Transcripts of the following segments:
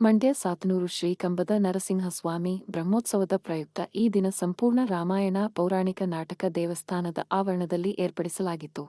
ಮಂಡ್ಯ ಸಾತನೂರು ಶ್ರೀ ಕಂಬದ ನರಸಿಂಹಸ್ವಾಮಿ ಬ್ರಹ್ಮೋತ್ಸವದ ಪ್ರಯುಕ್ತ ಈ ದಿನ ಸಂಪೂರ್ಣ ರಾಮಾಯಣ ಪೌರಾಣಿಕ ನಾಟಕ ದೇವಸ್ಥಾನದ ಆವರಣದಲ್ಲಿ ಏರ್ಪಡಿಸಲಾಗಿತ್ತು.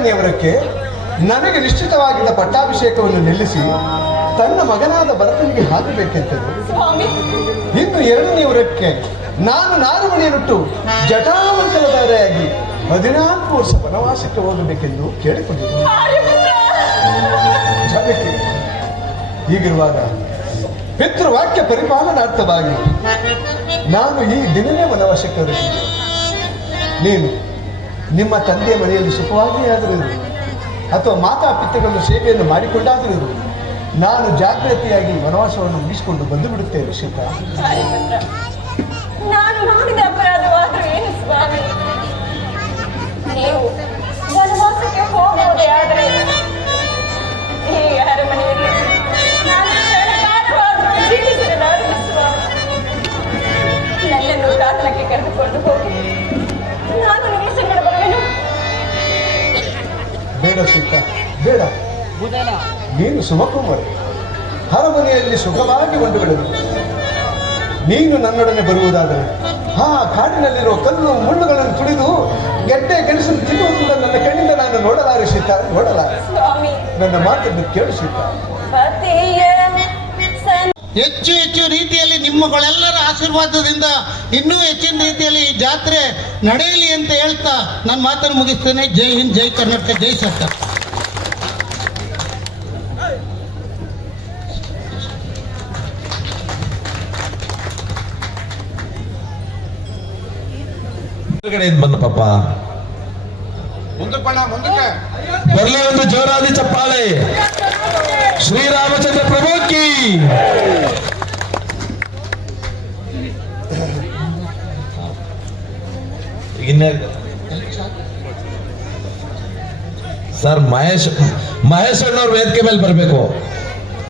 ಮೊದಲನೆಯವರಕ್ಕೆ ನನಗೆ ನಿಶ್ಚಿತವಾಗಿದ್ದ ಪಟ್ಟಾಭಿಷೇಕವನ್ನು ನಿಲ್ಲಿಸಿ ತನ್ನ ಮಗನಾದ ಭರತನಿಗೆ ಹಾಕಬೇಕೆಂತ. ಇನ್ನು ಇನ್ನು ಎರಡನೆಯವರಕ್ಕೆ ನಾನು ನಾರಮಣಿಯನ್ನುಟ್ಟು ಜಟಾಮಂತರದಾರೆಯಾಗಿ ಹದಿನಾಲ್ಕು ವರ್ಷ ವನವಾಸಕ್ಕೆ ಹೋಗಬೇಕೆಂದು ಕೇಳಿಕೊಂಡಿದ್ದೆ. ಹೀಗಿರುವಾಗ ಪಿತೃವಾಕ್ಯ ಪರಿಪಾಲನಾರ್ಥವಾಗಿ ನಾನು ಈ ದಿನವೇ ವನವಾಸಕ್ಕೆ ಹೊರಟಿದ್ದೆ. ನೀನು ನಿಮ್ಮ ತಂದೆ ಮನೆಯಲ್ಲಿ ಸುಖವಾಗಿ ಆದರೂ ಅಥವಾ ಮಾತಾ ಪಿತೃಗಳ ಸೇವೆಯನ್ನು ಮಾಡಿಕೊಂಡಾದರೂ ನಾನು ಜಾಗ್ರತೆಯಾಗಿ ವನವಾಸವನ್ನು ಮುಗಿಸಿಕೊಂಡು ಬಂದು ಬಿಡುತ್ತೇನೆ ಸೀತಾ ನಾನು ಮಾಡಿದ ಅಪರಾಧವಾದರೂ ಏನು ಸ್ವಾಮಿ? ನೀನು ಸುಮಕುಮಾರಿ ಅರಮನೆಯಲ್ಲಿ ಸುಖವಾಗಿ ಒಂದು ಬಿಡಲು ನೀನು ನನ್ನೊಡನೆ ಬರುವುದಾದರೆ ಆ ಕಾಡಿನಲ್ಲಿರುವ ಕಲ್ಲು ಮುಳ್ಳುಗಳನ್ನು ತುಳಿದು ಗೆಡ್ಡೆ ಗೆಣಸನ್ನು ತಿನ್ನುವುದು ಕೂಡ ನನ್ನ ಕಣ್ಣಿಂದ ನಾನು ನೋಡಲಾರೆ ಸೀತಾ ನೋಡಲಾರೆ. ಸ್ವಾಮಿ. ನನ್ನ ಮಾತನ್ನು ಕೇಳಿಸಿದ್ದ ಹೆಚ್ಚು ಹೆಚ್ಚು ರೀತಿಯಲ್ಲಿ ನಿಮ್ಮಗಳೆಲ್ಲರ ಆಶೀರ್ವಾದದಿಂದ ಇನ್ನೂ ಹೆಚ್ಚಿನ ರೀತಿಯಲ್ಲಿ ಈ ಜಾತ್ರೆ ನಡೆಯಲಿ ಅಂತ ಹೇಳ್ತಾ ನನ್ನ ಮಾತನ್ನು ಮುಗಿಸ್ತೇನೆ. ಜೈ ಹಿಂದ್ ಜೈ ಕರ್ನಾಟಕ ಜೈ ಸರ್ಕಾರ. ಕಡೆಯಿಂದ ಬಂದ ಪಾಪ ಬರ್ಲಿ ಒಂದು ಜೋರಾದಿ ಚಪ್ಪಾಳೆ. ಶ್ರೀರಾಮಚಂದ್ರ ಪ್ರಭು ಕಿ. ಇನ್ನ ಸರ್ ಮಹೇಶ್ ಮಹೇಶ್ ಅಣ್ಣವ್ರ ವೇದಿಕೆ ಮೇಲೆ ಬರಬೇಕು.